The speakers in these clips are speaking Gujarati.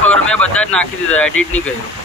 ખબર મેં બધા જ નાખી દીધા એડિટ નહીં કર્યું.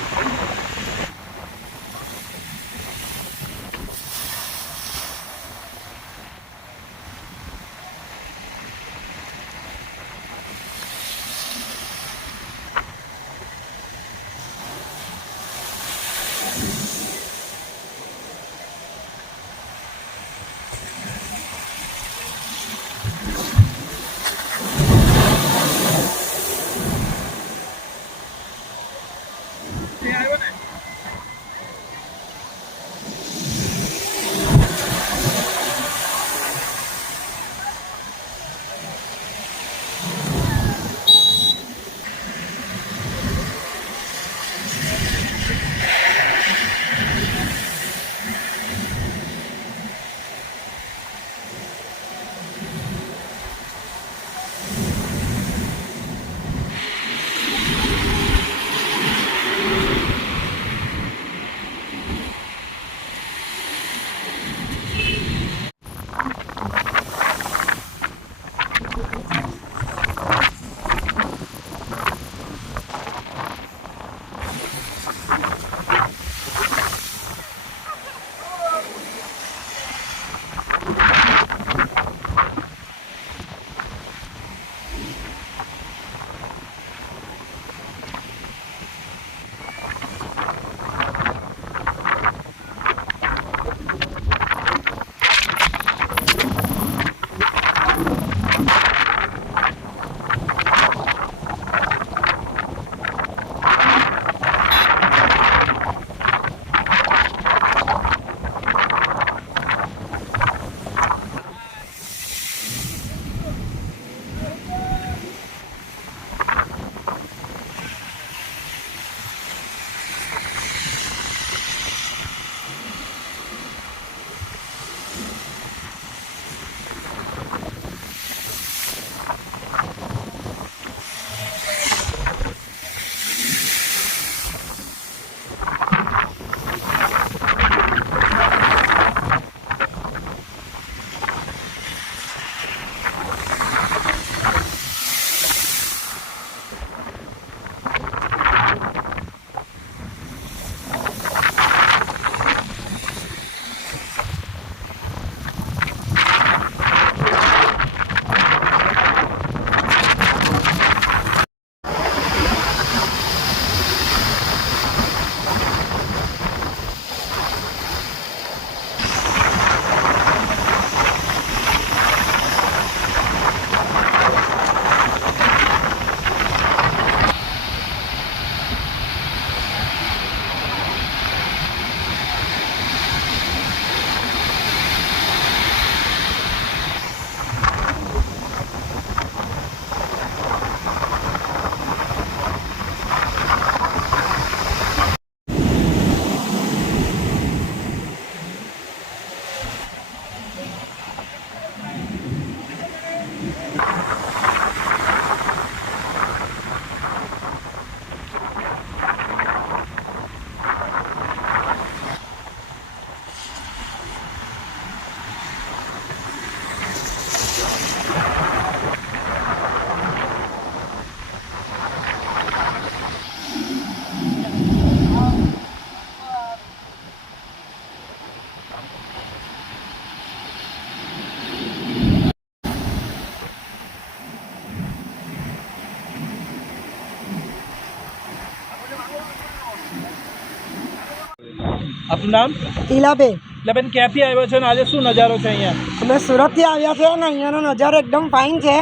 આપનું નામ? ઈલાબેન. એટલે બેન ક્યાંથી આવ્યો છે અને આજે શું નજારો છે અહીંયા? અમે સુરતથી આવ્યા છે અને અહીંયાનો નજારો એકદમ ફાઇન છે.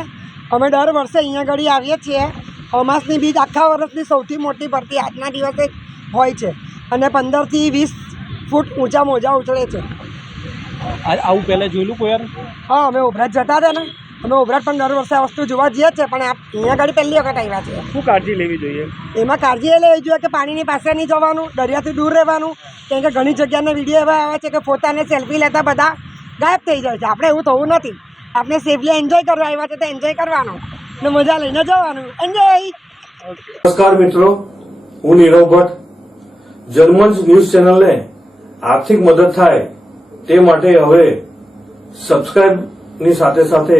અમે દર વર્ષે અહીંયા ઘડી આવીએ છીએ. અમાસની બીજ આખા વર્ષની સૌથી મોટી ભરતી આજના દિવસે હોય છે અને પંદરથી વીસ ફૂટ ઊંચા મોજા ઉછળે છે. આવું પહેલાં જોયેલું કોઈ યાર હા અમે ઉભરાટ જતા હતા ને. અમે ઉભરાટ પણ દર વર્ષે આ વસ્તુ જોવા જઈએ છીએ પણ આ અહીંયા આગળ પહેલી વખત આવ્યા છે. શું કાળજી લેવી જોઈએ? એમાં કાળજી એ લેવી જોઈએ કે પાણીની પાસે નહીં જવાનું દરિયાથી દૂર રહેવાનું. કેમ કે ઘણી જગ્યાના વીડિયો એવા આવે છે કે પોતાને સેલ્ફી લેતા બધા ગાયબ થઈ જાય છે. આપણે એવું થવું નથી. આપણે સેફલી એન્જોય કરવા આવ્યા છે તો એન્જોય કરવાનો. ને મજા લઈને જવાનું. એન્જોય નમસ્કાર મિત્રો હું નીરવ ભટ્ટ. જર્મન્સ ન્યૂઝ ચેનલને આર્થિક મદદ થાય તે માટે હવે સબસ્ક્રાઇબની સાથે સાથે